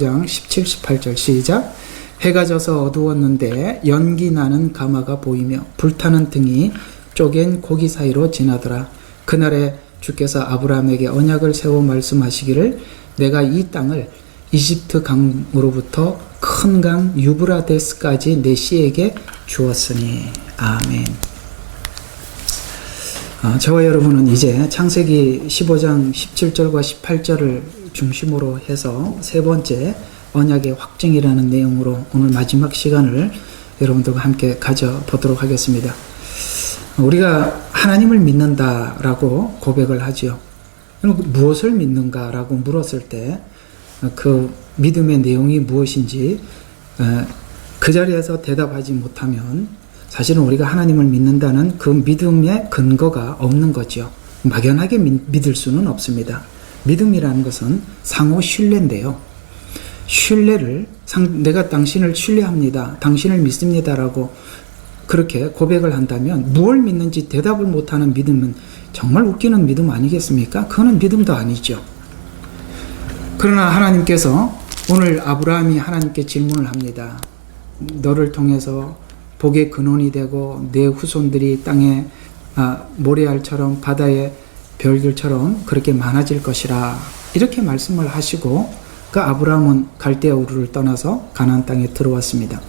장 17, 18절 시작. 해가 져서 어두웠는데 연기 나는 가마가 보이며 불타는 등이 쪼갠 고기 사이로 지나더라. 그날에 주께서 아브라함에게 언약을 세워 말씀하시기를 내가 이 땅을 이집트 강으로부터 큰 강 유브라데스까지 내 씨에게 주었으니. 아멘. 저와 여러분은 이제 창세기 15장 17절과 18절을 중심으로 해서 세 번째 언약의 확증이라는 내용으로 오늘 마지막 시간을 여러분들과 함께 가져보도록 하겠습니다. 우리가 하나님을 믿는다라고 고백을 하죠. 무엇을 믿는가라고 물었을 때 그 믿음의 내용이 무엇인지 그 자리에서 대답하지 못하면 사실은 우리가 하나님을 믿는다는 그 믿음의 근거가 없는 거죠. 막연하게 믿을 수는 없습니다. 믿음이라는 것은 상호 신뢰인데요. 신뢰를 내가 당신을 신뢰합니다. 당신을 믿습니다라고 그렇게 고백을 한다면 무엇을 믿는지 대답을 못하는 믿음은 정말 웃기는 믿음 아니겠습니까? 그거는 믿음도 아니죠. 그러나 하나님께서 오늘 아브라함이 하나님께 질문을 합니다. 너를 통해서 복의 근원이 되고 내 후손들이 땅에 모래알처럼 바다의 별들처럼 그렇게 많아질 것이라 이렇게 말씀을 하시고 그 아브라함은 갈대아 우르를 떠나서 가나안 땅에 들어왔습니다.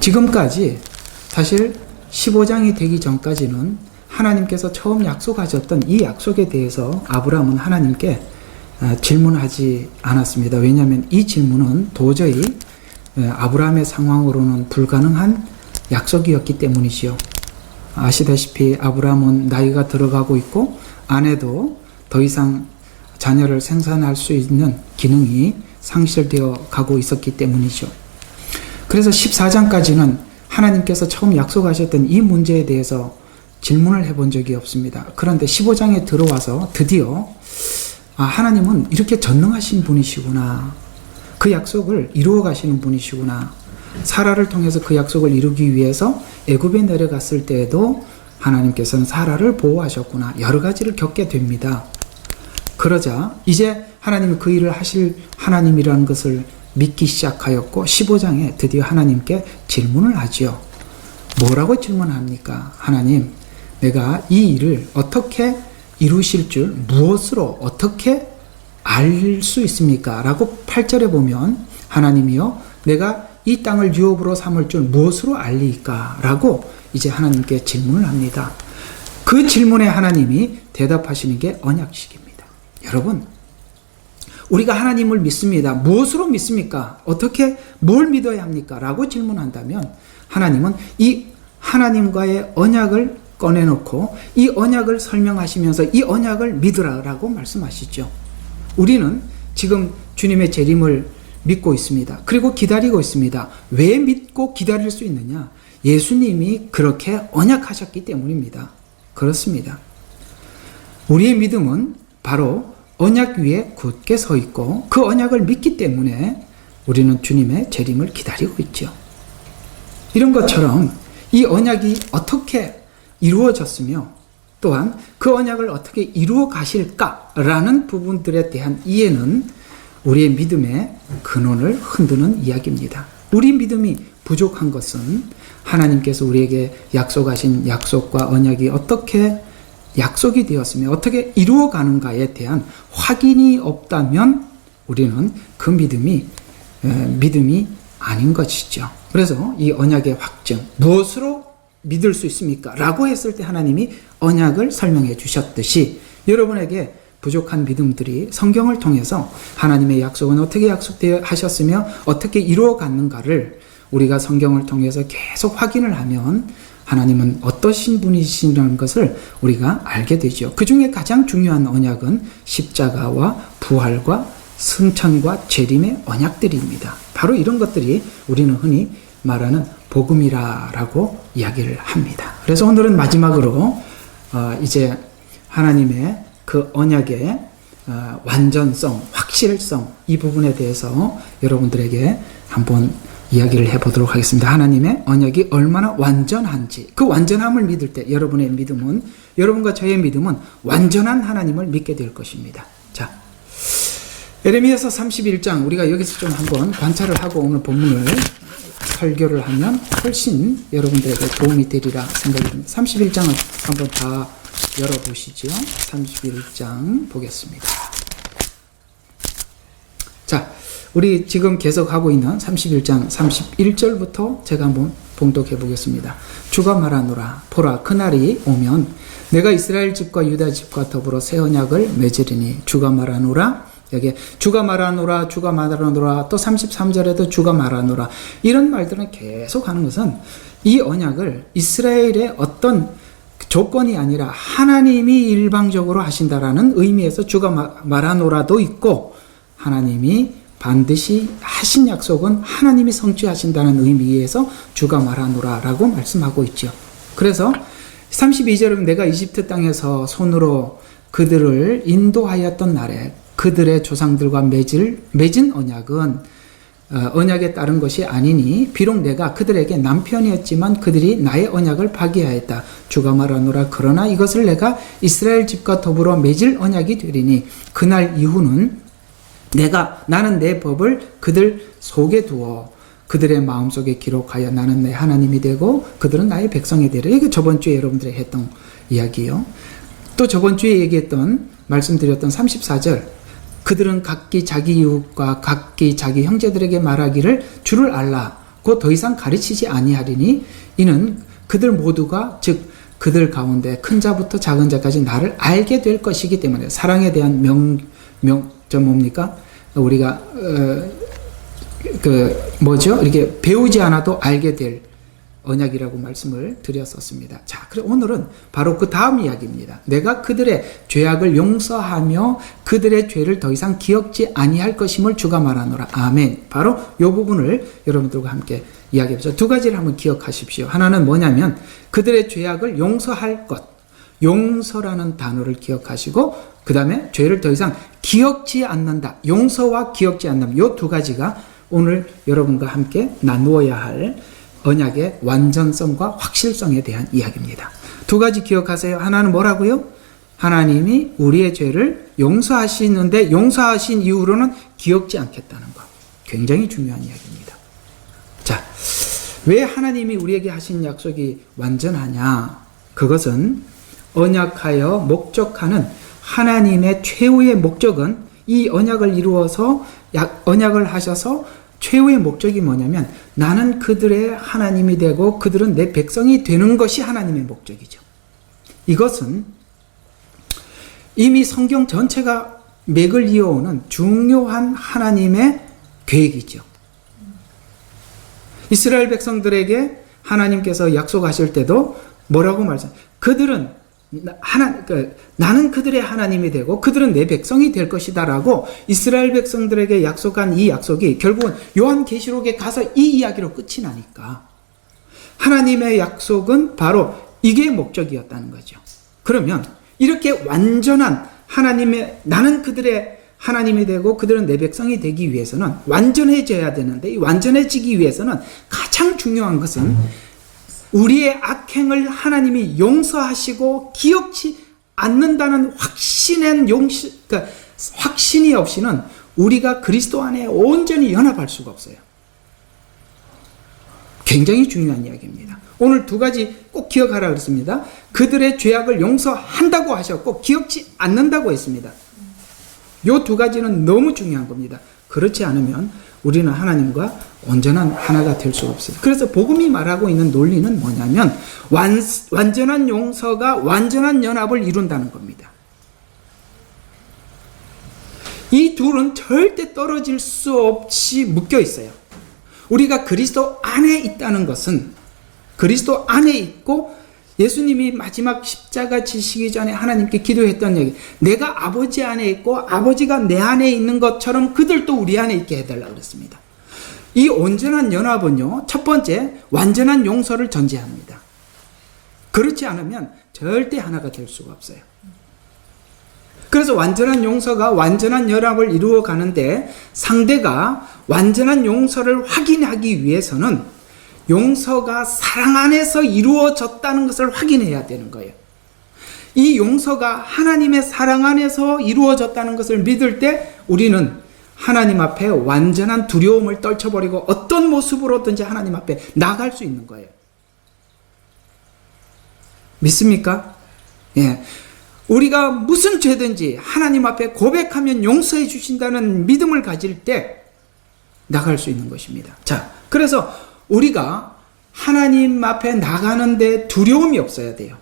지금까지 사실 15장이 되기 전까지는 하나님께서 처음 약속하셨던 이 약속에 대해서 아브라함은 하나님께 질문하지 않았습니다. 왜냐하면 이 질문은 도저히 아브라함의 상황으로는 불가능한 약속이었기 때문이지요. 아시다시피 아브라함은 나이가 들어가고 있고 아내도 더 이상 자녀를 생산할 수 있는 기능이 상실되어 가고 있었기 때문이죠. 그래서 14장까지는 하나님께서 처음 약속하셨던 이 문제에 대해서 질문을 해본 적이 없습니다. 그런데 15장에 들어와서 드디어 하나님은 이렇게 전능하신 분이시구나. 그 약속을 이루어 가시는 분이시구나. 사라를 통해서 그 약속을 이루기 위해서 애굽에 내려갔을 때에도 하나님께서는 사라를 보호하셨구나. 여러 가지를 겪게 됩니다. 그러자 이제 하나님이 그 일을 하실 하나님이라는 것을 믿기 시작하였고 15장에 드디어 하나님께 질문을 하지요. 뭐라고 질문합니까? 하나님, 내가 이 일을 어떻게 이루실 줄 무엇으로 어떻게 알 수 있습니까? 라고 8절에 보면 하나님이여 내가 이 땅을 유업으로 삼을 줄 무엇으로 알리까? 라고 이제 하나님께 질문을 합니다. 그 질문에 하나님이 대답하시는 게 언약식입니다. 여러분, 우리가 하나님을 믿습니다. 무엇으로 믿습니까? 어떻게 뭘 믿어야 합니까? 라고 질문한다면 하나님은 이 하나님과의 언약을 꺼내놓고 이 언약을 설명하시면서 이 언약을 믿으라라고 말씀하시죠. 우리는 지금 주님의 재림을 믿고 있습니다. 그리고 기다리고 있습니다. 왜 믿고 기다릴 수 있느냐? 예수님이 그렇게 언약하셨기 때문입니다. 그렇습니다. 우리의 믿음은 바로 언약 위에 굳게 서 있고 그 언약을 믿기 때문에 우리는 주님의 재림을 기다리고 있죠. 이런 것처럼 이 언약이 어떻게 이루어졌으며 또한 그 언약을 어떻게 이루어 가실까라는 부분들에 대한 이해는 우리의 믿음의 근원을 흔드는 이야기입니다. 우리 믿음이 부족한 것은 하나님께서 우리에게 약속하신 약속과 언약이 어떻게 약속이 되었으며 어떻게 이루어가는가에 대한 확인이 없다면 우리는 그 믿음이 아닌 것이죠. 그래서 이 언약의 확증, 무엇으로 믿을 수 있습니까? 라고 했을 때 하나님이 언약을 설명해 주셨듯이 여러분에게 부족한 믿음들이 성경을 통해서 하나님의 약속은 어떻게 약속되어 하셨으며 어떻게 이루어갔는가를 우리가 성경을 통해서 계속 확인을 하면 하나님은 어떠신 분이시라는 것을 우리가 알게 되죠. 그 중에 가장 중요한 언약은 십자가와 부활과 승천과 재림의 언약들입니다. 바로 이런 것들이 우리는 흔히 말하는 복음이라고 이야기를 합니다. 그래서 오늘은 마지막으로 이제 하나님의 그 언약의 완전성, 확실성 이 부분에 대해서 여러분들에게 한번 이야기를 해보도록 하겠습니다. 하나님의 언약이 얼마나 완전한지 그 완전함을 믿을 때 여러분의 믿음은 여러분과 저의 믿음은 완전한 하나님을 믿게 될 것입니다. 자, 에레미야서 31장 우리가 여기서 좀 한번 관찰을 하고 오늘 본문을 설교를 하면 훨씬 여러분들에게 도움이 되리라 생각이 듭니다. 31장을 한번 다 열어보시죠. 31장 보겠습니다. 자, 우리 지금 계속하고 있는 31장 31절부터 제가 한번 봉독해 보겠습니다. 주가 말하노라 보라 그날이 오면 내가 이스라엘 집과 유다 집과 더불어 새 언약을 맺으리니 주가 말하노라. 여기 주가 말하노라 주가 말하노라 또 33절에도 주가 말하노라 이런 말들은 계속 하는 것은 이 언약을 이스라엘의 어떤 조건이 아니라 하나님이 일방적으로 하신다라는 의미에서 주가 말하노라도 있고 하나님이 반드시 하신 약속은 하나님이 성취하신다는 의미에서 주가 말하노라라고 말씀하고 있죠. 그래서 32절은 내가 이집트 땅에서 손으로 그들을 인도하였던 날에 그들의 조상들과 맺은 언약은 언약에 따른 것이 아니니 비록 내가 그들에게 남편이었지만 그들이 나의 언약을 파기하였다. 주가 말하노라 그러나 이것을 내가 이스라엘 집과 더불어 맺을 언약이 되리니 그날 이후는 나는 내 법을 그들 속에 두어 그들의 마음속에 기록하여 나는 내 하나님이 되고 그들은 나의 백성이 되리라. 이게 저번 주에 여러분들이 했던 이야기예요. 또 저번 주에 얘기했던 말씀드렸던 34절 그들은 각기 자기 이웃과 각기 자기 형제들에게 말하기를 주를 알라고 더 이상 가르치지 아니하리니 이는 그들 모두가 즉 그들 가운데 큰 자부터 작은 자까지 나를 알게 될 것이기 때문에 사랑에 대한 뭡니까? 우리가 이렇게 배우지 않아도 알게 될 언약이라고 말씀을 드렸었습니다. 자, 그럼 오늘은 바로 그 다음 이야기입니다. 내가 그들의 죄악을 용서하며 그들의 죄를 더 이상 기억지 아니할 것임을 주가 말하노라. 아멘. 바로 이 부분을 여러분들과 함께 이야기해보죠. 두 가지를 한번 기억하십시오. 하나는 뭐냐면 그들의 죄악을 용서할 것. 용서라는 단어를 기억하시고 그 다음에 죄를 더 이상 기억지 않는다. 용서와 기억지 않는다. 이 두 가지가 오늘 여러분과 함께 나누어야 할 언약의 완전성과 확실성에 대한 이야기입니다. 두 가지 기억하세요. 하나는 뭐라고요? 하나님이 우리의 죄를 용서하시는데 용서하신 이후로는 기억지 않겠다는 것. 굉장히 중요한 이야기입니다. 자, 왜 하나님이 우리에게 하신 약속이 완전하냐? 그것은 언약하여 목적하는 하나님의 최후의 목적은 이 언약을 이루어서 언약을 하셔서 최후의 목적이 뭐냐면 나는 그들의 하나님이 되고 그들은 내 백성이 되는 것이 하나님의 목적이죠. 이것은 이미 성경 전체가 맥을 이어오는 중요한 하나님의 계획이죠. 이스라엘 백성들에게 하나님께서 약속하실 때도 뭐라고 말씀하세요? 그들은 나는 그들의 하나님이 되고 그들은 내 백성이 될 것이다 라고 이스라엘 백성들에게 약속한 이 약속이 결국은 요한계시록에 가서 이 이야기로 끝이 나니까 하나님의 약속은 바로 이게 목적이었다는 거죠. 그러면 이렇게 완전한 하나님의 나는 그들의 하나님이 되고 그들은 내 백성이 되기 위해서는 완전해져야 되는데 이 완전해지기 위해서는 가장 중요한 것은 우리의 악행을 하나님이 용서하시고 기억치 않는다는 확신이 없이는 우리가 그리스도 안에 온전히 연합할 수가 없어요. 굉장히 중요한 이야기입니다. 오늘 두 가지 꼭 기억하라 그랬습니다. 그들의 죄악을 용서한다고 하셨고 기억지 않는다고 했습니다. 이 두 가지는 너무 중요한 겁니다. 그렇지 않으면 우리는 하나님과 온전한 하나가 될 수가 없어요. 그래서 복음이 말하고 있는 논리는 뭐냐면 완전한 용서가 완전한 연합을 이룬다는 겁니다. 이 둘은 절대 떨어질 수 없이 묶여 있어요. 우리가 그리스도 안에 있다는 것은 그리스도 안에 있고 예수님이 마지막 십자가 지시기 전에 하나님께 기도했던 얘기, 내가 아버지 안에 있고 아버지가 내 안에 있는 것처럼 그들도 우리 안에 있게 해달라고 그랬습니다. 이 온전한 연합은요, 첫 번째 완전한 용서를 전제합니다. 그렇지 않으면 절대 하나가 될 수가 없어요. 그래서 완전한 용서가 완전한 연합을 이루어 가는데 상대가 완전한 용서를 확인하기 위해서는 용서가 사랑 안에서 이루어졌다는 것을 확인해야 되는 거예요. 이 용서가 하나님의 사랑 안에서 이루어졌다는 것을 믿을 때 우리는 하나님 앞에 완전한 두려움을 떨쳐버리고 어떤 모습으로든지 하나님 앞에 나갈 수 있는 거예요. 믿습니까? 예. 우리가 무슨 죄든지 하나님 앞에 고백하면 용서해 주신다는 믿음을 가질 때 나갈 수 있는 것입니다. 자, 그래서 우리가 하나님 앞에 나가는데 두려움이 없어야 돼요.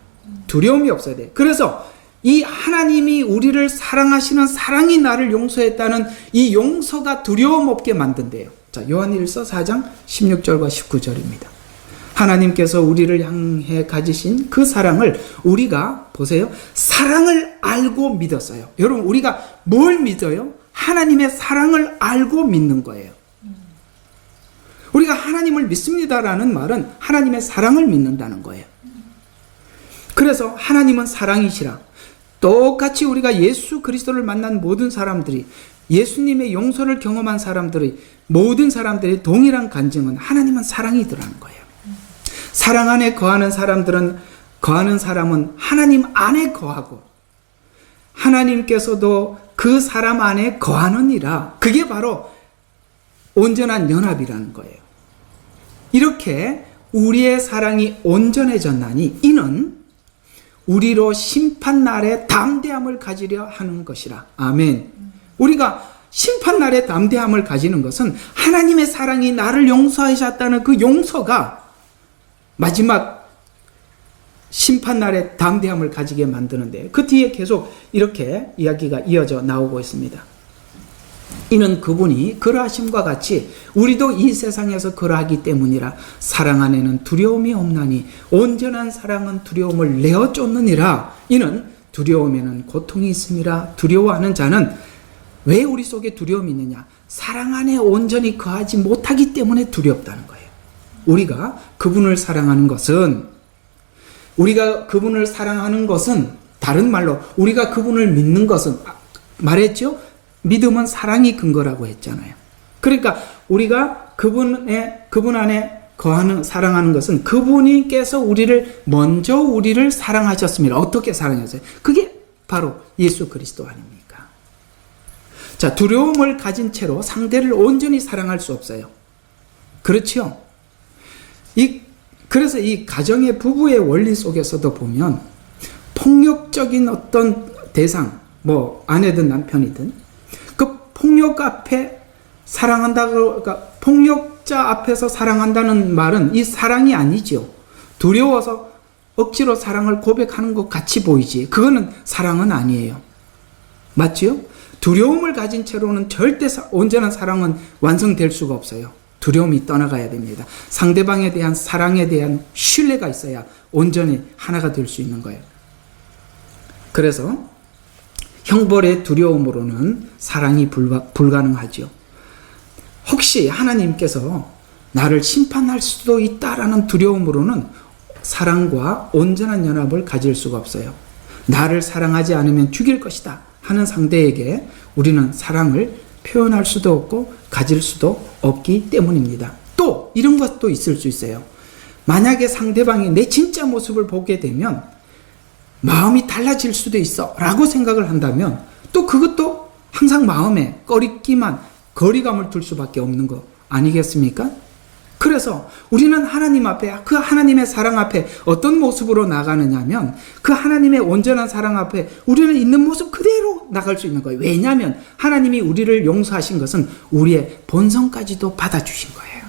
두려움이 없어야 돼요. 그래서 이 하나님이 우리를 사랑하시는 사랑이 나를 용서했다는 이 용서가 두려움 없게 만든대요. 자, 요한일서 4장 16절과 19절입니다. 하나님께서 우리를 향해 가지신 그 사랑을 우리가 보세요. 사랑을 알고 믿었어요. 여러분, 우리가 뭘 믿어요? 하나님의 사랑을 알고 믿는 거예요. 우리가 하나님을 믿습니다라는 말은 하나님의 사랑을 믿는다는 거예요. 그래서 하나님은 사랑이시라. 똑같이 우리가 예수 그리스도를 만난 모든 사람들이, 예수님의 용서를 경험한 사람들이, 모든 사람들의 동일한 간증은 하나님은 사랑이더라는 거예요. 사랑 안에 거하는 사람은 하나님 안에 거하고 하나님께서도 그 사람 안에 거하느니라. 그게 바로 온전한 연합이라는 거예요. 이렇게 우리의 사랑이 온전해졌나니 이는 우리로 심판날에 담대함을 가지려 하는 것이라. 아멘. 우리가 심판날에 담대함을 가지는 것은 하나님의 사랑이 나를 용서하셨다는 그 용서가 마지막 심판날에 담대함을 가지게 만드는데, 그 뒤에 계속 이렇게 이야기가 이어져 나오고 있습니다. 이는 그분이 그러하심과 같이 우리도 이 세상에서 그러하기 때문이라. 사랑 안에는 두려움이 없나니 온전한 사랑은 두려움을 내어 쫓느니라. 이는 두려움에는 고통이 있음이라. 두려워하는 자는, 왜 우리 속에 두려움이 있느냐? 사랑 안에 온전히 거하지 못하기 때문에 두렵다는 거예요. 우리가 그분을 사랑하는 것은, 다른 말로 우리가 그분을 믿는 것은, 말했죠? 믿음은 사랑이 근거라고 했잖아요. 그러니까 우리가 그분 안에 사랑하는 것은 그분께서 먼저 우리를 사랑하셨습니다. 어떻게 사랑하셨어요? 그게 바로 예수 그리스도 아닙니까? 자, 두려움을 가진 채로 상대를 온전히 사랑할 수 없어요. 그렇죠? 그래서 이 가정의 부부의 원리 속에서도 보면 폭력적인 어떤 대상, 아내든 남편이든 그 폭력 앞에 사랑한다고, 그러니까 폭력자 앞에서 사랑한다는 말은 이 사랑이 아니죠. 두려워서 억지로 사랑을 고백하는 것 같이 보이지. 그거는 사랑은 아니에요. 맞지요? 두려움을 가진 채로는 절대 온전한 사랑은 완성될 수가 없어요. 두려움이 떠나가야 됩니다. 상대방에 대한 사랑에 대한 신뢰가 있어야 온전히 하나가 될 수 있는 거예요. 그래서 형벌의 두려움으로는 사랑이 불가능하죠. 혹시 하나님께서 나를 심판할 수도 있다라는 두려움으로는 사랑과 온전한 연합을 가질 수가 없어요. 나를 사랑하지 않으면 죽일 것이다 하는 상대에게 우리는 사랑을 표현할 수도 없고 가질 수도 없기 때문입니다. 또 이런 것도 있을 수 있어요. 만약에 상대방이 내 진짜 모습을 보게 되면 마음이 달라질 수도 있어 라고 생각을 한다면, 또 그것도 항상 마음에 거리감을 둘 수밖에 없는 거 아니겠습니까? 그래서 우리는 하나님 앞에, 그 하나님의 사랑 앞에 어떤 모습으로 나가느냐 하면, 그 하나님의 온전한 사랑 앞에 우리는 있는 모습 그대로 나갈 수 있는 거예요. 왜냐하면 하나님이 우리를 용서하신 것은 우리의 본성까지도 받아주신 거예요.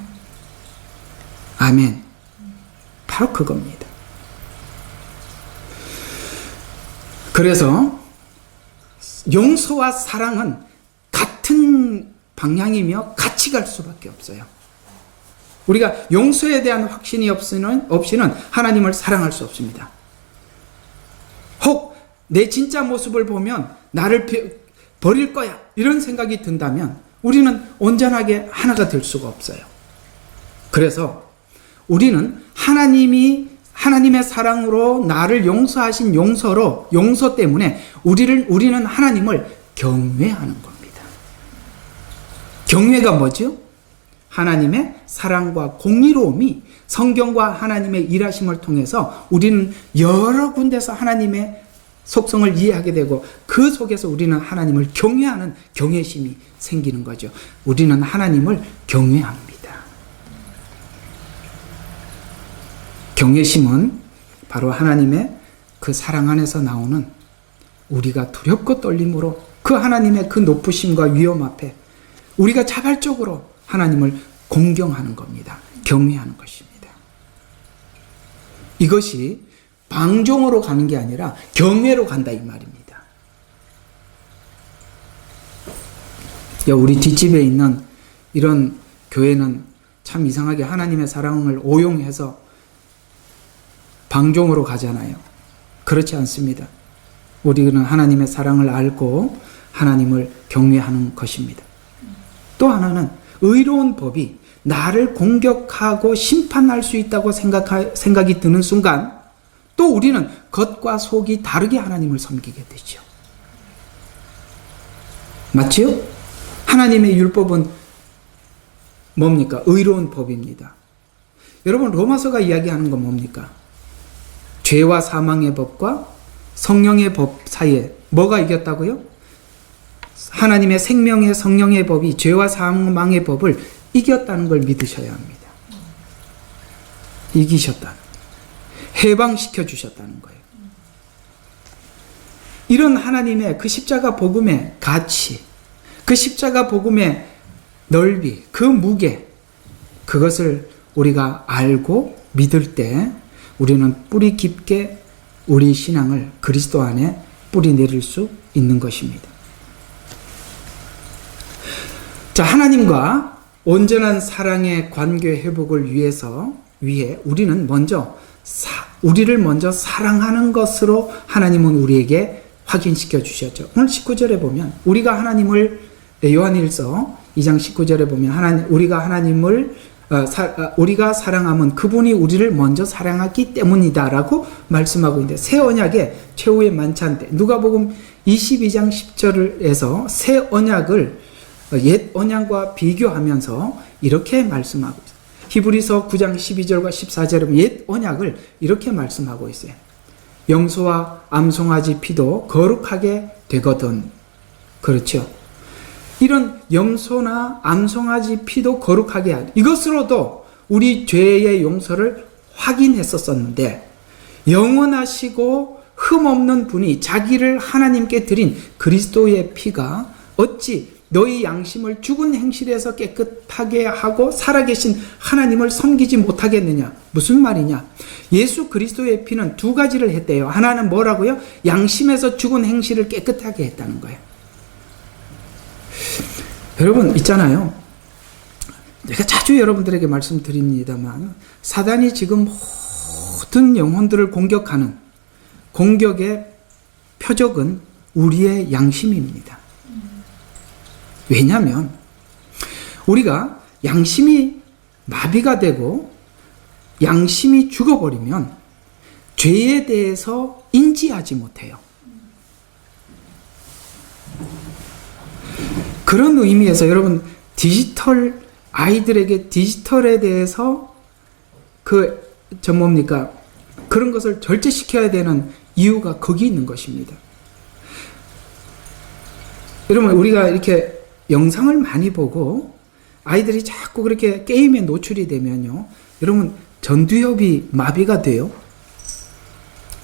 아멘. 바로 그겁니다. 그래서 용서와 사랑은 같은 방향이며 같이 갈 수밖에 없어요. 우리가 용서에 대한 확신이 없이는 하나님을 사랑할 수 없습니다. 혹 내 진짜 모습을 보면 나를 버릴 거야 이런 생각이 든다면 우리는 온전하게 하나가 될 수가 없어요. 그래서 우리는 하나님의 사랑으로 나를 용서하신 용서 때문에 우리는 하나님을 경외하는 겁니다. 경외가 뭐죠? 하나님의 사랑과 공의로움이 성경과 하나님의 일하심을 통해서 우리는 여러 군데서 하나님의 속성을 이해하게 되고 그 속에서 우리는 하나님을 경외하는 경외심이 생기는 거죠. 우리는 하나님을 경외합니다. 경외심은 바로 하나님의 그 사랑 안에서 나오는 우리가 두렵고 떨림으로 그 하나님의 그 높으심과 위엄 앞에 우리가 자발적으로 하나님을 공경하는 겁니다. 경외하는 것입니다. 이것이 방종으로 가는 게 아니라 경외로 간다 이 말입니다. 우리 뒷집에 있는 이런 교회는 참 이상하게 하나님의 사랑을 오용해서 방종으로 가잖아요. 그렇지 않습니다. 우리는 하나님의 사랑을 알고 하나님을 경외하는 것입니다. 또 하나는 의로운 법이 나를 공격하고 심판할 수 있다고 생각이 드는 순간 또 우리는 겉과 속이 다르게 하나님을 섬기게 되죠. 맞지요? 하나님의 율법은 뭡니까? 의로운 법입니다. 여러분 로마서가 이야기하는 건 뭡니까? 죄와 사망의 법과 성령의 법 사이에 뭐가 이겼다고요? 하나님의 생명의 성령의 법이 죄와 사망의 법을 이겼다는 걸 믿으셔야 합니다. 이기셨다. 해방시켜 주셨다는 거예요. 이런 하나님의 그 십자가 복음의 가치, 그 십자가 복음의 넓이, 그 무게, 그것을 우리가 알고 믿을 때 우리는 뿌리 깊게 우리 신앙을 그리스도 안에 뿌리 내릴 수 있는 것입니다. 자, 하나님과 온전한 사랑의 관계 회복을 위해 우리는 우리를 먼저 사랑하는 것으로 하나님은 우리에게 확인시켜 주셨죠. 오늘 19절에 보면 우리가 하나님을 요한일서 2장 19절에 보면 우리가 사랑함은 그분이 우리를 먼저 사랑했기 때문이다라고 말씀하고 있는데 새 언약의 최후의 만찬 때 누가복음 22장 10절에서 새 언약을 옛 언약과 비교하면서 이렇게 말씀하고 있어요. 히브리서 9장 12절과 14절에 옛 언약을 이렇게 말씀하고 있어요. 염소와 암송아지 피도 거룩하게 되거든. 그렇죠. 이런 염소나 암송아지 피도 거룩하게 하는 이것으로도 우리 죄의 용서를 확인했었는데 영원하시고 흠없는 분이 자기를 하나님께 드린 그리스도의 피가 어찌 너희 양심을 죽은 행실에서 깨끗하게 하고 살아계신 하나님을 섬기지 못하겠느냐? 무슨 말이냐? 예수 그리스도의 피는 두 가지를 했대요. 하나는 뭐라고요? 양심에서 죽은 행실을 깨끗하게 했다는 거예요. 여러분 있잖아요. 제가 자주 여러분들에게 말씀드립니다만 사단이 지금 모든 영혼들을 공격하는 공격의 표적은 우리의 양심입니다. 왜냐하면 우리가 양심이 마비가 되고 양심이 죽어버리면 죄에 대해서 인지하지 못해요. 그런 의미에서 여러분 아이들에게 디지털에 대해서 그런 것을 절제시켜야 되는 이유가 거기 있는 것입니다. 여러분 우리가 이렇게 영상을 많이 보고 아이들이 자꾸 그렇게 게임에 노출이 되면요. 여러분 전두엽이 마비가 돼요.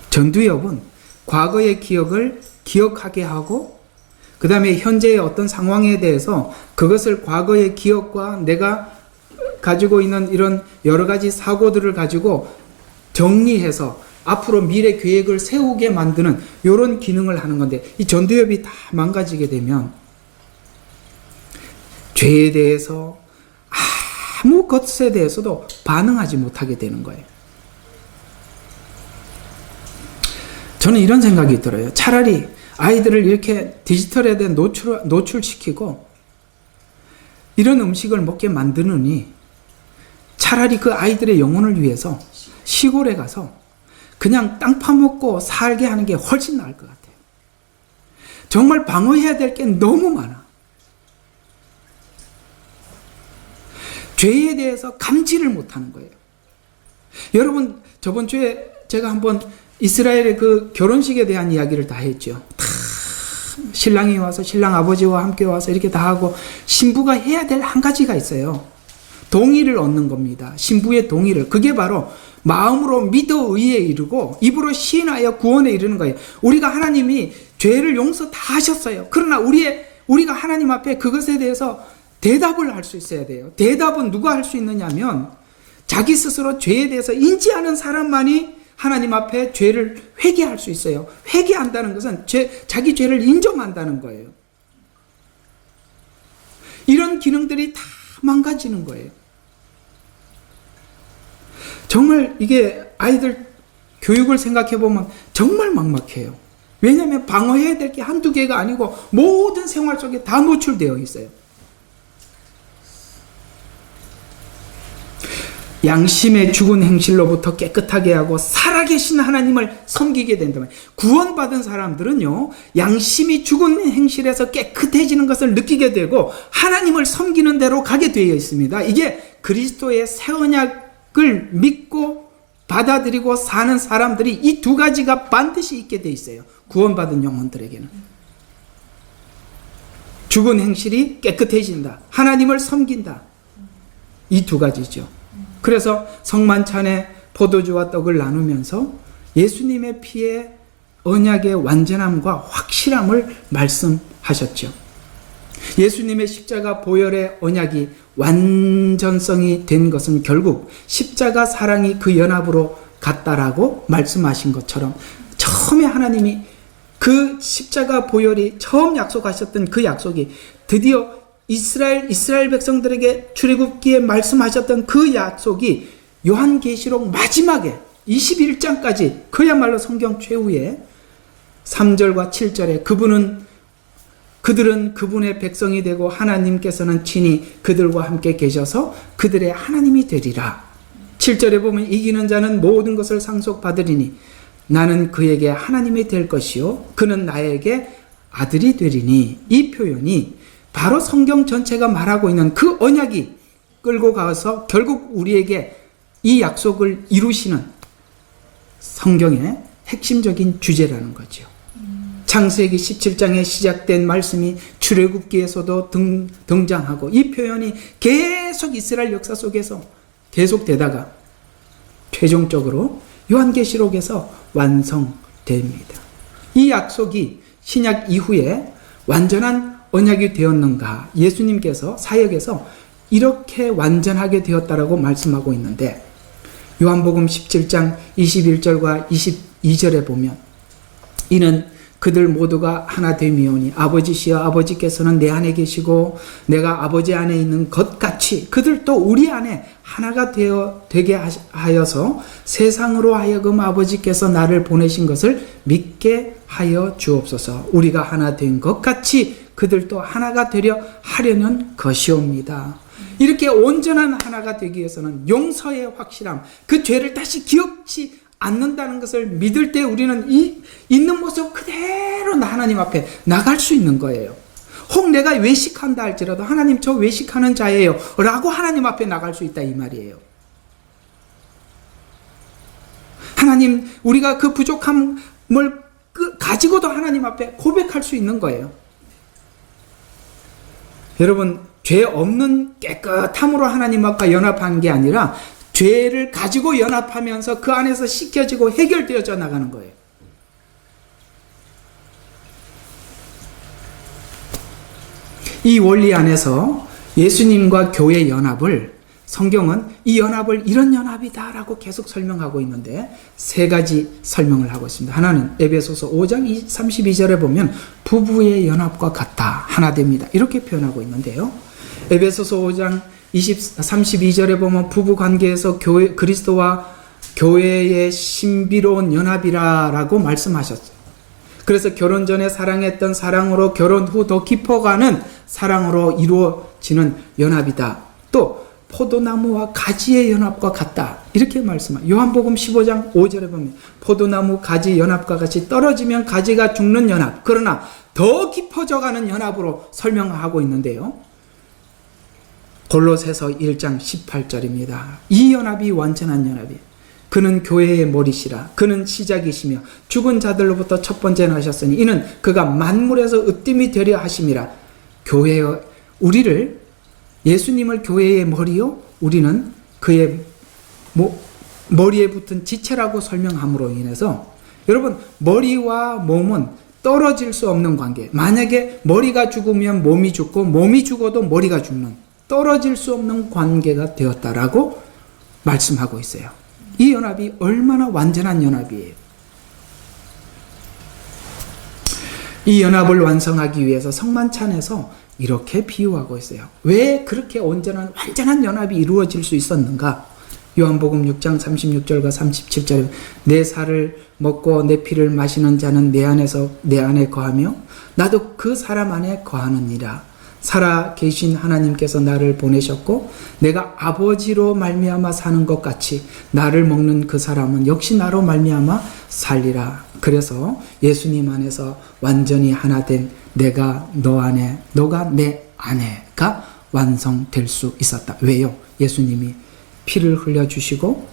전두엽은 과거의 기억을 기억하게 하고 그 다음에 현재의 어떤 상황에 대해서 그것을 과거의 기억과 내가 가지고 있는 이런 여러 가지 사고들을 가지고 정리해서 앞으로 미래 계획을 세우게 만드는 이런 기능을 하는 건데 이 전두엽이 다 망가지게 되면 죄에 대해서 아무 것에 대해서도 반응하지 못하게 되는 거예요. 저는 이런 생각이 들어요. 차라리 아이들을 이렇게 디지털에 대한 노출시키고 이런 음식을 먹게 만드느니 차라리 그 아이들의 영혼을 위해서 시골에 가서 그냥 땅 파먹고 살게 하는 게 훨씬 나을 것 같아요. 정말 방어해야 될 게 너무 많아. 죄에 대해서 감지를 못하는 거예요. 여러분 저번 주에 제가 한번 이스라엘의 그 결혼식에 대한 이야기를 다 했죠. 다 신랑이 와서 신랑 아버지와 함께 와서 이렇게 다 하고 신부가 해야 될 한 가지가 있어요. 동의를 얻는 겁니다. 신부의 동의를. 그게 바로 마음으로 믿어 의에 이르고 입으로 시인하여 구원에 이르는 거예요. 우리가 하나님이 죄를 용서 다 하셨어요. 그러나 우리가 하나님 앞에 그것에 대해서 대답을 할 수 있어야 돼요. 대답은 누가 할 수 있느냐면 자기 스스로 죄에 대해서 인지하는 사람만이 하나님 앞에 죄를 회개할 수 있어요. 회개한다는 것은 자기 죄를 인정한다는 거예요. 이런 기능들이 다 망가지는 거예요. 정말 이게 아이들 교육을 생각해 보면 정말 막막해요. 왜냐하면 방어해야 될 게 한두 개가 아니고 모든 생활 속에 다 노출되어 있어요. 양심의 죽은 행실로부터 깨끗하게 하고 살아계신 하나님을 섬기게 된다면, 구원받은 사람들은요, 양심이 죽은 행실에서 깨끗해지는 것을 느끼게 되고 하나님을 섬기는 대로 가게 되어 있습니다. 이게 그리스도의 새 언약을 믿고 받아들이고 사는 사람들이 이 두 가지가 반드시 있게 되어 있어요. 구원받은 영혼들에게는. 죽은 행실이 깨끗해진다. 하나님을 섬긴다. 이 두 가지죠. 그래서 성만찬에 포도주와 떡을 나누면서 예수님의 피의 언약의 완전함과 확실함을 말씀하셨죠. 예수님의 십자가 보혈의 언약이 완전성이 된 것은 결국 십자가 사랑이 그 연합으로 갔다라고 말씀하신 것처럼, 처음에 하나님이 그 십자가 보혈이 처음 약속하셨던 그 약속이 드디어 이스라엘 백성들에게 출애굽기에 말씀하셨던 그 약속이 요한계시록 마지막에 21장까지, 그야말로 성경 최후에 3절과 7절에 그들은 그분의 백성이 되고 하나님께서는 친히 그들과 함께 계셔서 그들의 하나님이 되리라. 7절에 보면 이기는 자는 모든 것을 상속받으리니 나는 그에게 하나님이 될 것이요 그는 나에게 아들이 되리니, 이 표현이 바로 성경 전체가 말하고 있는 그 언약이 끌고 가서 결국 우리에게 이 약속을 이루시는 성경의 핵심적인 주제라는 거죠. 창세기 17장에 시작된 말씀이 출애굽기에서도 등장하고, 이 표현이 계속 이스라엘 역사 속에서 계속되다가 최종적으로 요한계시록에서 완성됩니다. 이 약속이 신약 이후에 완전한 언약이 되었는가? 예수님께서 사역에서 이렇게 완전하게 되었다라고 말씀하고 있는데, 요한복음 17장 21절과 22절에 보면 이는 그들 모두가 하나 됨이오니 아버지시여 아버지께서는 내 안에 계시고 내가 아버지 안에 있는 것 같이 그들도 우리 안에 하나가 되게 하여서 세상으로 하여금 아버지께서 나를 보내신 것을 믿게 하여 주옵소서. 우리가 하나 된 것 같이 그들도 하나가 되려 하려는 것이옵니다. 이렇게 온전한 하나가 되기 위해서는 용서의 확실함, 그 죄를 다시 기억지 않는다는 것을 믿을 때 우리는 이 있는 모습 그대로 하나님 앞에 나갈 수 있는 거예요. 혹 내가 외식한다 할지라도 하나님 저 외식하는 자예요 라고 하나님 앞에 나갈 수 있다 이 말이에요. 하나님, 우리가 그 부족함을 가지고도 하나님 앞에 고백할 수 있는 거예요. 여러분, 죄 없는 깨끗함으로 하나님 앞과 연합한 게 아니라 죄를 가지고 연합하면서 그 안에서 씻겨지고 해결되어져 나가는 거예요. 이 원리 안에서 예수님과 교회 연합을, 성경은 이 연합을 이런 연합이다 라고 계속 설명하고 있는데 세 가지 설명을 하고 있습니다. 하나는 에베소서 5장 32절에 보면 부부의 연합과 같다, 하나 됩니다, 이렇게 표현하고 있는데요. 에베소서 5장 32절에 보면 부부 관계에서 그리스도와 교회의 신비로운 연합이라고 말씀하셨어요. 그래서 결혼 전에 사랑했던 사랑으로 결혼 후 더 깊어가는 사랑으로 이루어지는 연합이다. 또 포도나무와 가지의 연합과 같다, 이렇게 말씀합니다. 요한복음 15장 5절에 보면 포도나무 가지 연합과 같이 떨어지면 가지가 죽는 연합, 그러나 더 깊어져가는 연합으로 설명하고 있는데요. 골로새서 1장 18절입니다. 이 연합이 완전한 연합이에요. 그는 교회의 머리시라. 그는 시작이시며 죽은 자들로부터 첫 번째 나셨으니 이는 그가 만물에서 으뜸이 되려 하심이라. 교회의 우리를 예수님을 교회의 머리요 우리는 그의 머리에 붙은 지체라고 설명함으로 인해서 여러분 머리와 몸은 떨어질 수 없는 관계. 만약에 머리가 죽으면 몸이 죽고 몸이 죽어도 머리가 죽는 떨어질 수 없는 관계가 되었다라고 말씀하고 있어요. 이 연합이 얼마나 완전한 연합이에요. 이 연합을 완성하기 위해서 성만찬에서 이렇게 비유하고 있어요. 왜 그렇게 완전한 연합이 이루어질 수 있었는가? 요한복음 6장 36절과 37절에 내 살을 먹고 내 피를 마시는 자는 내 안에 거하며 나도 그 사람 안에 거하느니라. 살아 계신 하나님께서 나를 보내셨고 내가 아버지로 말미암아 사는 것 같이 나를 먹는 그 사람은 역시 나로 말미암아 살리라. 그래서 예수님 안에서 완전히 하나 된 내가 너 안에 너가 내 안에가 완성될 수 있었다. 왜요? 예수님이 피를 흘려주시고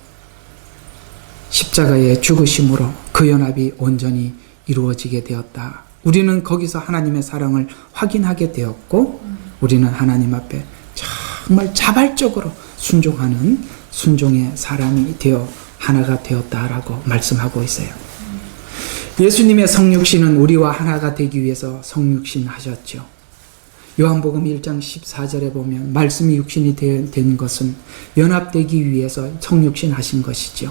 십자가에 죽으심으로 그 연합이 온전히 이루어지게 되었다. 우리는 거기서 하나님의 사랑을 확인하게 되었고 우리는 하나님 앞에 정말 자발적으로 순종하는 순종의 사람이 되어 하나가 되었다라고 말씀하고 있어요. 예수님의 성육신은 우리와 하나가 되기 위해서 성육신 하셨죠. 요한복음 1장 14절에 보면 말씀이 육신이 된 것은 연합되기 위해서 성육신 하신 것이죠.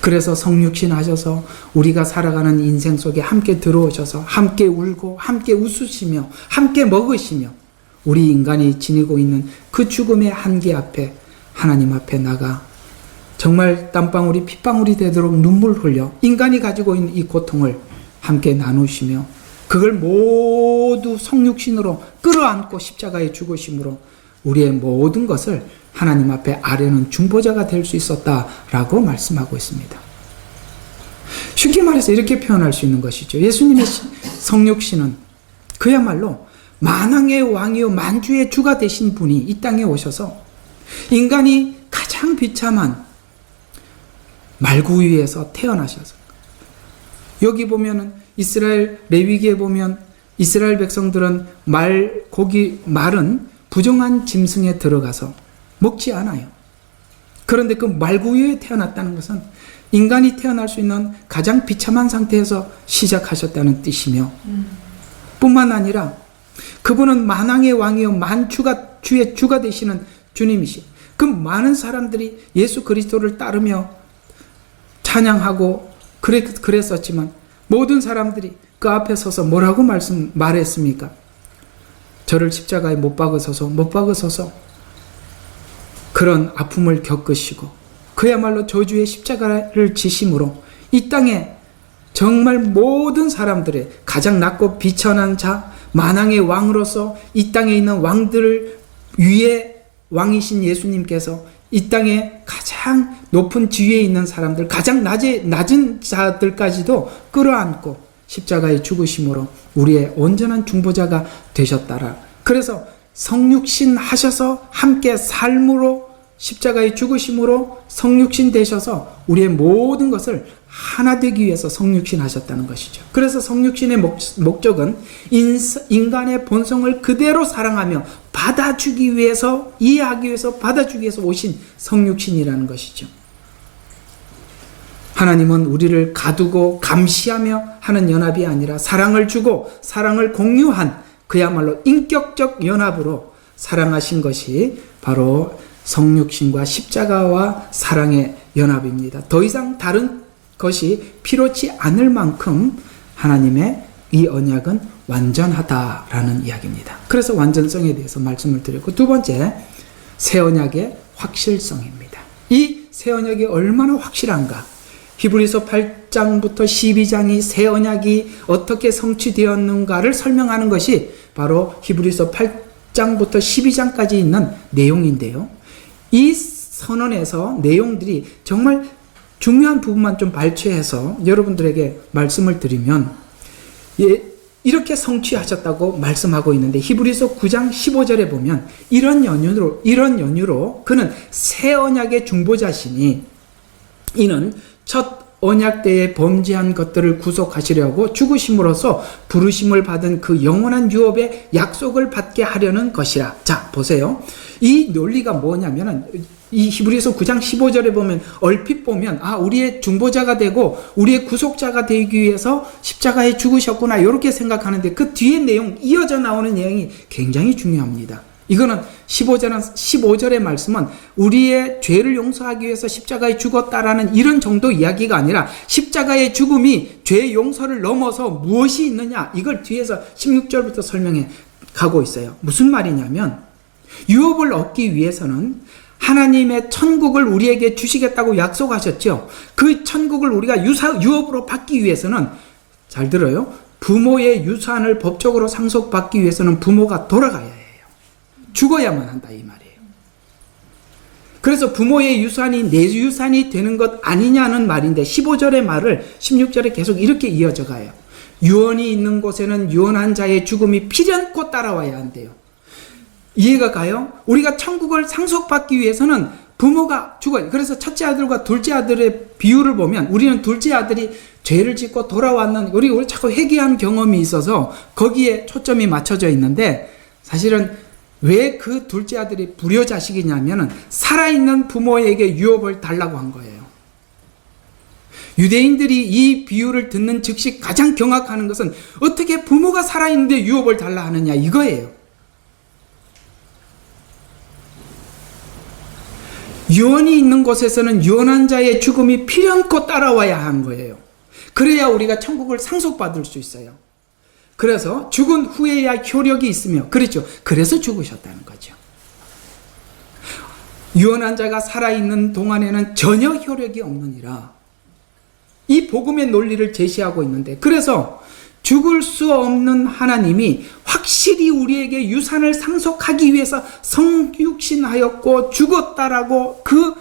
그래서 성육신 하셔서 우리가 살아가는 인생 속에 함께 들어오셔서 함께 울고 함께 웃으시며 함께 먹으시며 우리 인간이 지니고 있는 그 죽음의 한계 앞에 하나님 앞에 나가 정말 땀방울이 핏방울이 되도록 눈물 흘려 인간이 가지고 있는 이 고통을 함께 나누시며 그걸 모두 성육신으로 끌어안고 십자가에 죽으심으로 우리의 모든 것을 하나님 앞에 아뢰는 중보자가 될 수 있었다라고 말씀하고 있습니다. 쉽게 말해서 이렇게 표현할 수 있는 것이죠. 예수님의 성육신은 그야말로 만왕의 왕이요 만주의 주가 되신 분이 이 땅에 오셔서 인간이 가장 비참한 말구 위에서 태어나셔서 여기 보면은 이스라엘 레위기에 보면 이스라엘 백성들은 말은 부정한 짐승에 들어가서 먹지 않아요. 그런데 그 말구 위에 태어났다는 것은 인간이 태어날 수 있는 가장 비참한 상태에서 시작하셨다는 뜻이며 뿐만 아니라 그분은 만왕의 왕이요 만주의 주가 되시는 주님이시. 그 많은 사람들이 예수 그리스도를 따르며 찬양하고 그랬었지만 모든 사람들이 그 앞에 서서 뭐라고 말했습니까? 저를 십자가에 못 박으소서 그런 아픔을 겪으시고 그야말로 저주의 십자가를 지심으로 이 땅에 정말 모든 사람들의 가장 낮고 비천한 자 만왕의 왕으로서 이 땅에 있는 왕들 위에 왕이신 예수님께서 이 땅에 가장 높은 지위에 있는 사람들 가장 낮은 자들까지도 끌어안고 십자가에 죽으심으로 우리의 온전한 중보자가 되셨다라. 그래서 성육신 하셔서 함께 삶으로 십자가에 죽으심으로 성육신 되셔서 우리의 모든 것을 하나 되기 위해서 성육신 하셨다는 것이죠. 그래서 성육신의 목적은 인간의 본성을 그대로 사랑하며 받아주기 위해서 이해하기 위해서 받아주기 위해서 오신 성육신이라는 것이죠. 하나님은 우리를 가두고 감시하며 하는 연합이 아니라 사랑을 주고 사랑을 공유한 그야말로 인격적 연합으로 사랑하신 것이 바로 성육신과 십자가와 사랑의 연합입니다. 더 이상 다른 것이 필요치 않을 만큼 하나님의 이 언약은 완전하다라는 이야기입니다. 그래서 완전성에 대해서 말씀을 드렸고 두 번째, 새 언약의 확실성입니다. 이 새 언약이 얼마나 확실한가? 히브리서 8장부터 12장이 새 언약이 어떻게 성취되었는가를 설명하는 것이 바로 히브리서 8장부터 12장까지 있는 내용인데요. 이 선언에서 내용들이 정말 중요한 부분만 좀 발췌해서 여러분들에게 말씀을 드리면 이렇게 성취하셨다고 말씀하고 있는데 히브리서 9장 15절에 보면 이런 연유로 그는 새 언약의 중보자시니 이는 첫 언약 때에 범죄한 것들을 구속하시려고 죽으심으로써 부르심을 받은 그 영원한 유업의 약속을 받게 하려는 것이라. 자, 보세요. 이 논리가 뭐냐면은 이 히브리서 9장 15절에 보면 얼핏 보면 우리의 중보자가 되고 우리의 구속자가 되기 위해서 십자가에 죽으셨구나 이렇게 생각하는데 그 뒤에 내용 이어져 나오는 내용이 굉장히 중요합니다. 이거는 15절의 말씀은 우리의 죄를 용서하기 위해서 십자가에 죽었다라는 이런 정도 이야기가 아니라 십자가의 죽음이 죄 용서를 넘어서 무엇이 있느냐 이걸 뒤에서 16절부터 설명해 가고 있어요. 무슨 말이냐면 유업을 얻기 위해서는 하나님의 천국을 우리에게 주시겠다고 약속하셨죠. 그 천국을 우리가 유업으로 받기 위해서는 잘 들어요. 부모의 유산을 법적으로 상속받기 위해서는 부모가 돌아가야 해요. 죽어야만 한다 이 말이에요. 그래서 부모의 유산이 내 유산이 되는 것 아니냐는 말인데 15절의 말을 16절에 계속 이렇게 이어져 가요. 유언이 있는 곳에는 유언한 자의 죽음이 필연코 따라와야 한대요. 이해가 가요? 우리가 천국을 상속받기 위해서는 부모가 죽어요. 그래서 첫째 아들과 둘째 아들의 비유를 보면 우리는 둘째 아들이 죄를 짓고 돌아왔는 우리 자꾸 회개한 경험이 있어서 거기에 초점이 맞춰져 있는데 사실은 왜 그 둘째 아들이 불효자식이냐면은 살아있는 부모에게 유업을 달라고 한 거예요. 유대인들이 이 비유를 듣는 즉시 가장 경악하는 것은 어떻게 부모가 살아있는데 유업을 달라 하느냐 이거예요. 유언이 있는 곳에서는 유언한 자의 죽음이 필연코 따라와야 한 거예요. 그래야 우리가 천국을 상속받을 수 있어요. 그래서 죽은 후에야 효력이 있으며 그렇죠. 그래서 죽으셨다는 거죠. 유언한 자가 살아있는 동안에는 전혀 효력이 없느니라. 이 복음의 논리를 제시하고 있는데 그래서 죽을 수 없는 하나님이 확실히 우리에게 유산을 상속하기 위해서 성육신하였고 죽었다라고 그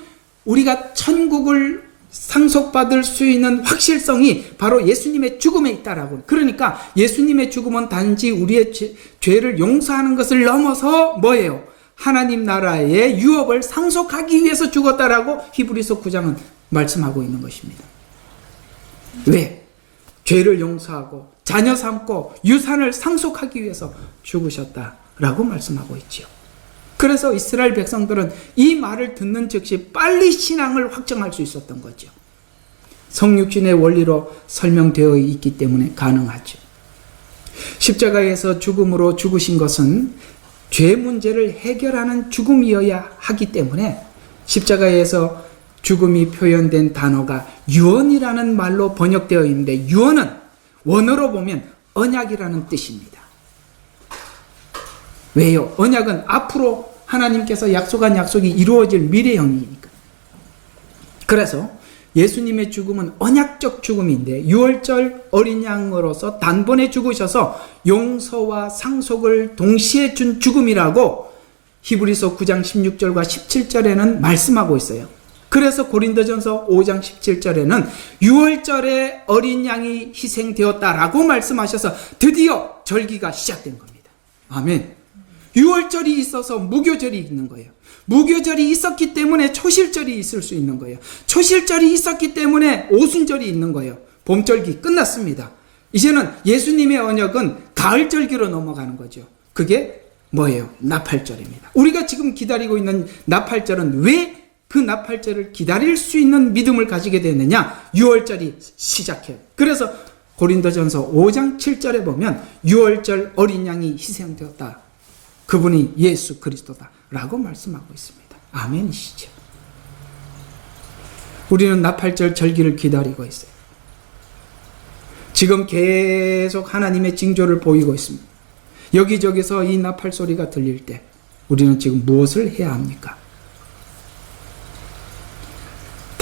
우리가 천국을 상속받을 수 있는 확실성이 바로 예수님의 죽음에 있다라고. 그러니까 예수님의 죽음은 단지 우리의 죄를 용서하는 것을 넘어서 뭐예요? 하나님 나라의 유업을 상속하기 위해서 죽었다라고 히브리서 9장은 말씀하고 있는 것입니다. 왜? 죄를 용서하고 자녀 삼고 유산을 상속하기 위해서 죽으셨다라고 말씀하고 있지요. 그래서 이스라엘 백성들은 이 말을 듣는 즉시 빨리 신앙을 확정할 수 있었던 거죠. 성육신의 원리로 설명되어 있기 때문에 가능하죠. 십자가에서 죽음으로 죽으신 것은 죄 문제를 해결하는 죽음이어야 하기 때문에 십자가에서 죽음이 표현된 단어가 유언이라는 말로 번역되어 있는데 유언은 원어로 보면 언약이라는 뜻입니다. 왜요? 언약은 앞으로 하나님께서 약속한 약속이 이루어질 미래형이니까. 그래서 예수님의 죽음은 언약적 죽음인데 유월절 어린 양으로서 단번에 죽으셔서 용서와 상속을 동시에 준 죽음이라고 히브리서 9장 16절과 17절에는 말씀하고 있어요. 그래서 고린도전서 5장 17절에는 유월절에 어린 양이 희생되었다라고 말씀하셔서 드디어 절기가 시작된 겁니다. 아멘. 유월절이 있어서 무교절이 있는 거예요. 무교절이 있었기 때문에 초실절이 있을 수 있는 거예요. 초실절이 있었기 때문에 오순절이 있는 거예요. 봄절기 끝났습니다. 이제는 예수님의 언약은 가을절기로 넘어가는 거죠. 그게 뭐예요? 나팔절입니다. 우리가 지금 기다리고 있는 나팔절은 왜 그 나팔절을 기다릴 수 있는 믿음을 가지게 되느냐? 유월절이 시작해요. 그래서 고린도전서 5장 7절에 보면 유월절 어린 양이 희생되었다. 그분이 예수 그리스도다 라고 말씀하고 있습니다. 아멘이시죠. 우리는 나팔절 절기를 기다리고 있어요. 지금 계속 하나님의 징조를 보이고 있습니다. 여기저기서 이 나팔 소리가 들릴 때 우리는 지금 무엇을 해야 합니까?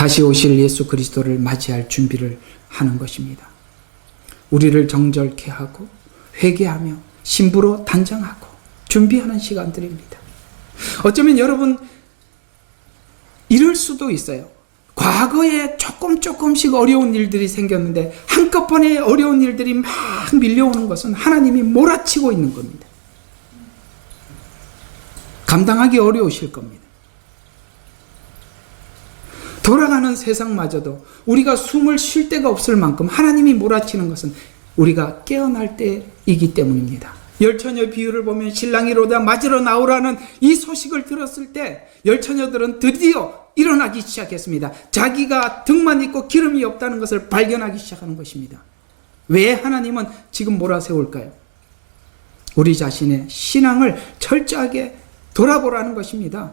다시 오실 예수 그리스도를 맞이할 준비를 하는 것입니다. 우리를 정결케 하고 회개하며 신부로 단장하고 준비하는 시간들입니다. 어쩌면 여러분 이럴 수도 있어요. 과거에 조금씩 어려운 일들이 생겼는데 한꺼번에 어려운 일들이 막 밀려오는 것은 하나님이 몰아치고 있는 겁니다. 감당하기 어려우실 겁니다. 돌아가는 세상마저도 우리가 숨을 쉴 데가 없을 만큼 하나님이 몰아치는 것은 우리가 깨어날 때이기 때문입니다. 열처녀 비유를 보면 신랑이 로다 맞으러 나오라는 이 소식을 들었을 때 열처녀들은 드디어 일어나기 시작했습니다. 자기가 등만 있고 기름이 없다는 것을 발견하기 시작하는 것입니다. 왜 하나님은 지금 몰아세울까요? 우리 자신의 신앙을 철저하게 돌아보라는 것입니다.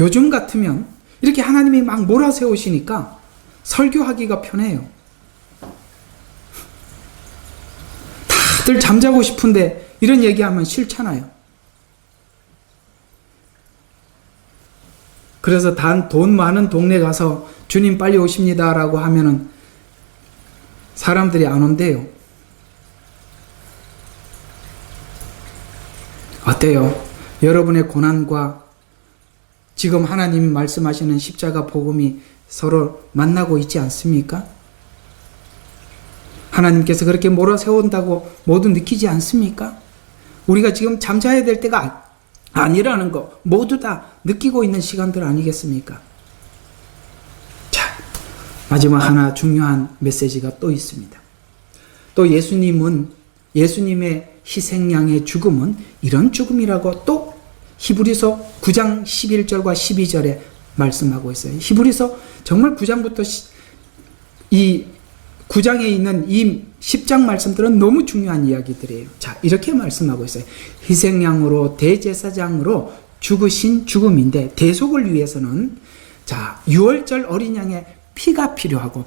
요즘 같으면 이렇게 하나님이 막 몰아세우시니까 설교하기가 편해요. 다들 잠자고 싶은데 이런 얘기하면 싫잖아요. 그래서 단 돈 많은 동네 가서 주님 빨리 오십니다 라고 하면은 사람들이 안 온대요. 어때요? 여러분의 고난과 지금 하나님 말씀하시는 십자가 복음이 서로 만나고 있지 않습니까? 하나님께서 그렇게 몰아세운다고 모두 느끼지 않습니까? 우리가 지금 잠자야 될 때가 아니라는 거 모두 다 느끼고 있는 시간들 아니겠습니까? 자, 마지막 하나 중요한 메시지가 또 있습니다. 또 예수님의 희생양의 죽음은 이런 죽음이라고 또 히브리서 9장 11절과 12절에 말씀하고 있어요. 히브리서 정말 9장부터 이 9장에 있는 이 10장 말씀들은 너무 중요한 이야기들이에요. 자, 이렇게 말씀하고 있어요. 희생양으로 대제사장으로 죽으신 죽음인데 대속을 위해서는 자, 유월절 어린 양의 피가 필요하고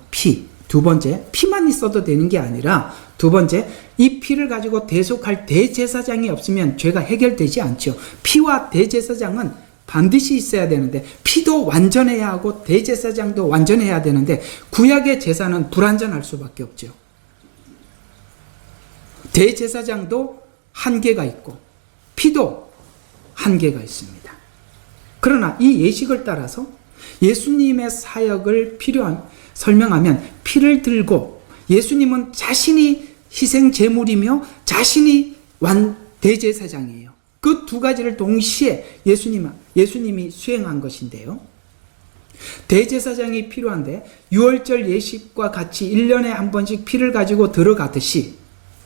두 번째, 피만 있어도 되는 게 아니라 두 번째, 이 피를 가지고 대속할 대제사장이 없으면 죄가 해결되지 않죠. 피와 대제사장은 반드시 있어야 되는데 피도 완전해야 하고 대제사장도 완전해야 되는데 구약의 제사는 불완전할 수밖에 없죠. 대제사장도 한계가 있고 피도 한계가 있습니다. 그러나 이 예식을 따라서 예수님의 사역을 설명하면 피를 들고 예수님은 자신이 희생 제물이며 자신이 대제사장이에요. 그 두 가지를 동시에 예수님이 수행한 것인데요. 대제사장이 필요한데 유월절 예식과 같이 1년에 한 번씩 피를 가지고 들어가듯이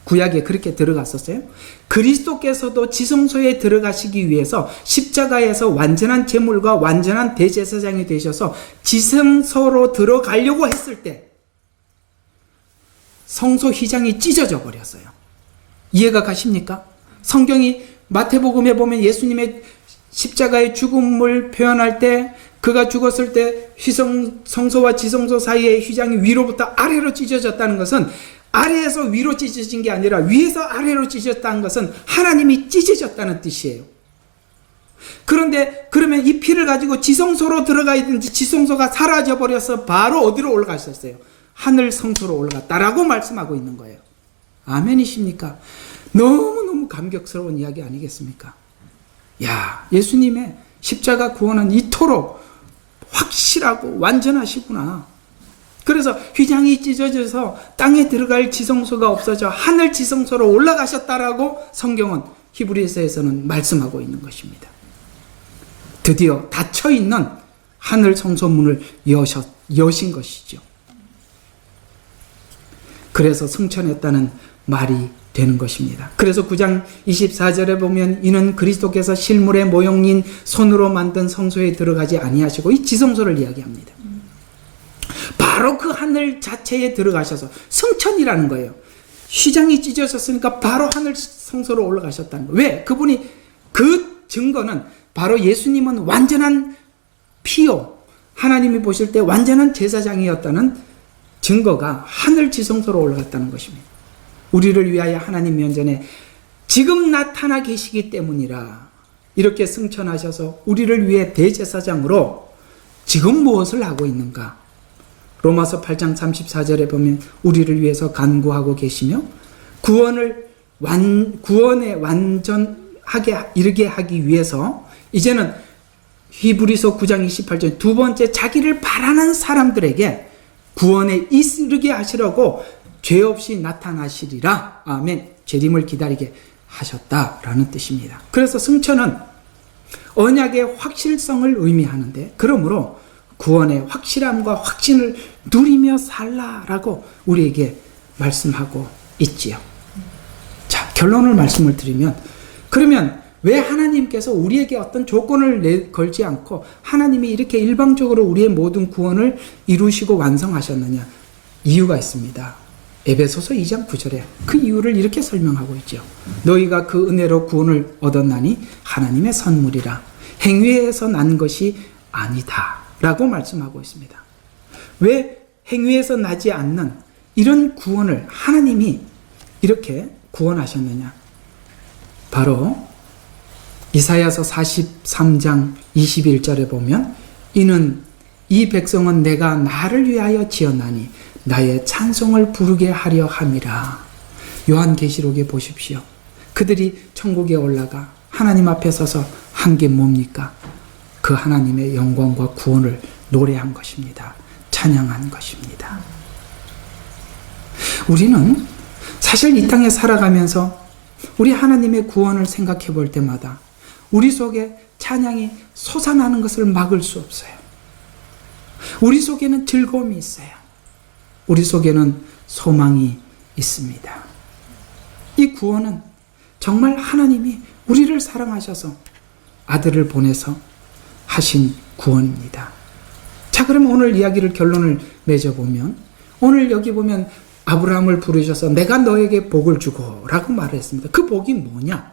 구약에 그렇게 들어갔었어요. 그리스도께서도 지성소에 들어가시기 위해서 십자가에서 완전한 제물과 완전한 대제사장이 되셔서 지성소로 들어가려고 했을 때 성소 휘장이 찢어져 버렸어요. 이해가 가십니까? 성경이 마태복음에 보면 예수님의 십자가의 죽음을 표현할 때 그가 죽었을 때 성소와 지성소 사이의 휘장이 위로부터 아래로 찢어졌다는 것은 아래에서 위로 찢어진 게 아니라 위에서 아래로 찢어졌다는 것은 하나님이 찢어졌다는 뜻이에요. 그런데 그러면 이 피를 가지고 지성소로 들어가야되는지 지성소가 사라져버려서 바로 어디로 올라가셨어요? 하늘 성소로 올라갔다라고 말씀하고 있는 거예요. 아멘이십니까? 너무너무 감격스러운 이야기 아니겠습니까? 야, 예수님의 십자가 구원은 이토록 확실하고 완전하시구나. 그래서 휘장이 찢어져서 땅에 들어갈 지성소가 없어져 하늘 지성소로 올라가셨다라고 성경은 히브리서에서는 말씀하고 있는 것입니다. 드디어 닫혀있는 하늘 성소문을 여신 것이죠. 그래서 승천했다는 말이 되는 것입니다. 그래서 9장 24절에 보면 이는 그리스도께서 실물의 모형인 손으로 만든 성소에 들어가지 아니하시고 이 지성소를 이야기합니다. 바로 그 하늘 자체에 들어가셔서 승천이라는 거예요. 휘장이 찢어졌으니까 바로 하늘 성소로 올라가셨다는 거예요. 왜? 그분이 그 증거는 바로 예수님은 완전한 피요 하나님이 보실 때 완전한 제사장이었다는 증거가 하늘 지성소로 올라갔다는 것입니다. 우리를 위하여 하나님 면전에 지금 나타나 계시기 때문이라 이렇게 승천하셔서 우리를 위해 대제사장으로 지금 무엇을 하고 있는가? 로마서 8장 34절에 보면 우리를 위해서 간구하고 계시며 구원에 완전하게 이르게 하기 위해서 이제는 히브리서 9장 28절 두 번째 자기를 바라는 사람들에게 구원에 이르게 하시려고 죄 없이 나타나시리라. 아멘. 재림을 기다리게 하셨다라는 뜻입니다. 그래서 승천은 언약의 확실성을 의미하는데, 그러므로 구원의 확실함과 확신을 누리며 살라라고 우리에게 말씀하고 있지요. 자, 결론을 말씀을 드리면, 그러면 왜 하나님께서 우리에게 어떤 조건을 걸지 않고 하나님이 이렇게 일방적으로 우리의 모든 구원을 이루시고 완성하셨느냐? 이유가 있습니다. 에베소서 2장 9절에 그 이유를 이렇게 설명하고 있죠. 너희가 그 은혜로 구원을 얻었나니 하나님의 선물이라 행위에서 난 것이 아니다 라고 말씀하고 있습니다. 왜 행위에서 나지 않는 이런 구원을 하나님이 이렇게 구원하셨느냐? 바로 이사야서 43장 21절에 보면 이는 이 백성은 내가 나를 위하여 지었나니 나의 찬송을 부르게 하려 함이라. 요한계시록에 보십시오. 그들이 천국에 올라가 하나님 앞에 서서 한 게 뭡니까? 그 하나님의 영광과 구원을 노래한 것입니다. 찬양한 것입니다. 우리는 사실 이 땅에 살아가면서 우리 하나님의 구원을 생각해 볼 때마다 우리 속에 찬양이 솟아나는 것을 막을 수 없어요. 우리 속에는 즐거움이 있어요. 우리 속에는 소망이 있습니다. 이 구원은 정말 하나님이 우리를 사랑하셔서 아들을 보내서 하신 구원입니다. 자, 그러면 오늘 이야기를 결론을 맺어보면, 오늘 여기 보면 아브라함을 부르셔서 내가 너에게 복을 주고 라고 말을 했습니다. 그 복이 뭐냐?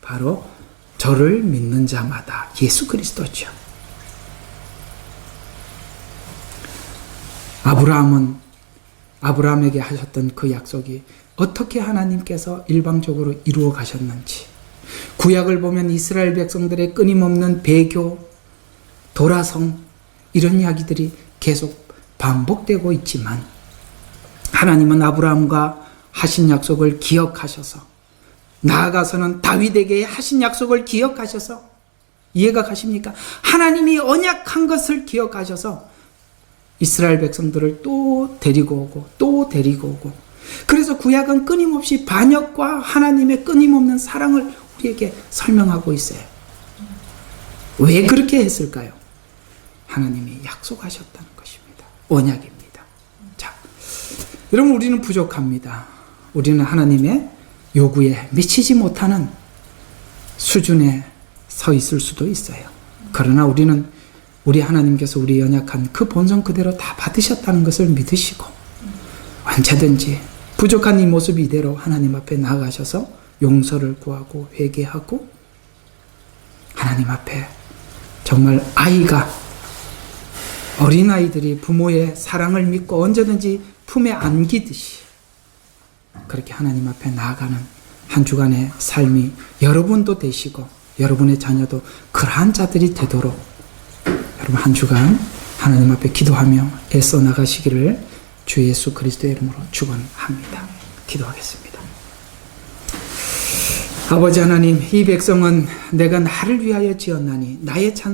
바로 저를 믿는 자마다, 예수 그리스도죠. 아브라함에게 하셨던 그 약속이 어떻게 하나님께서 일방적으로 이루어 가셨는지, 구약을 보면 이스라엘 백성들의 끊임없는 배교, 도라성, 이런 이야기들이 계속 반복되고 있지만 하나님은 아브라함과 하신 약속을 기억하셔서, 나아가서는 다윗에게 하신 약속을 기억하셔서, 이해가 가십니까? 하나님이 언약한 것을 기억하셔서 이스라엘 백성들을 또 데리고 오고 또 데리고 오고, 그래서 구약은 끊임없이 반역과 하나님의 끊임없는 사랑을 우리에게 설명하고 있어요. 왜 그렇게 했을까요? 하나님이 약속하셨다는 것입니다. 언약입니다. 자, 여러분, 우리는 부족합니다. 우리는 하나님의 요구에 미치지 못하는 수준에 서 있을 수도 있어요. 그러나 우리는 우리 하나님께서 우리 연약한 그 본성 그대로 다 받으셨다는 것을 믿으시고 언제든지 부족한 이 모습 이대로 하나님 앞에 나아가셔서 용서를 구하고 회개하고 하나님 앞에 정말 어린아이들이 부모의 사랑을 믿고 언제든지 품에 안기듯이 그렇게 하나님 앞에 나아가는 한 주간의 삶이 여러분도 되시고 여러분의 자녀도 그러한 자들이 되도록 여러분 한 주간 하나님 앞에 기도하며 애써 나가시기를 주 예수 그리스도의 이름으로 축원합니다. 기도하겠습니다. 아버지 하나님, 이 백성은 내가 나를 위하여 지었나니 나의 찬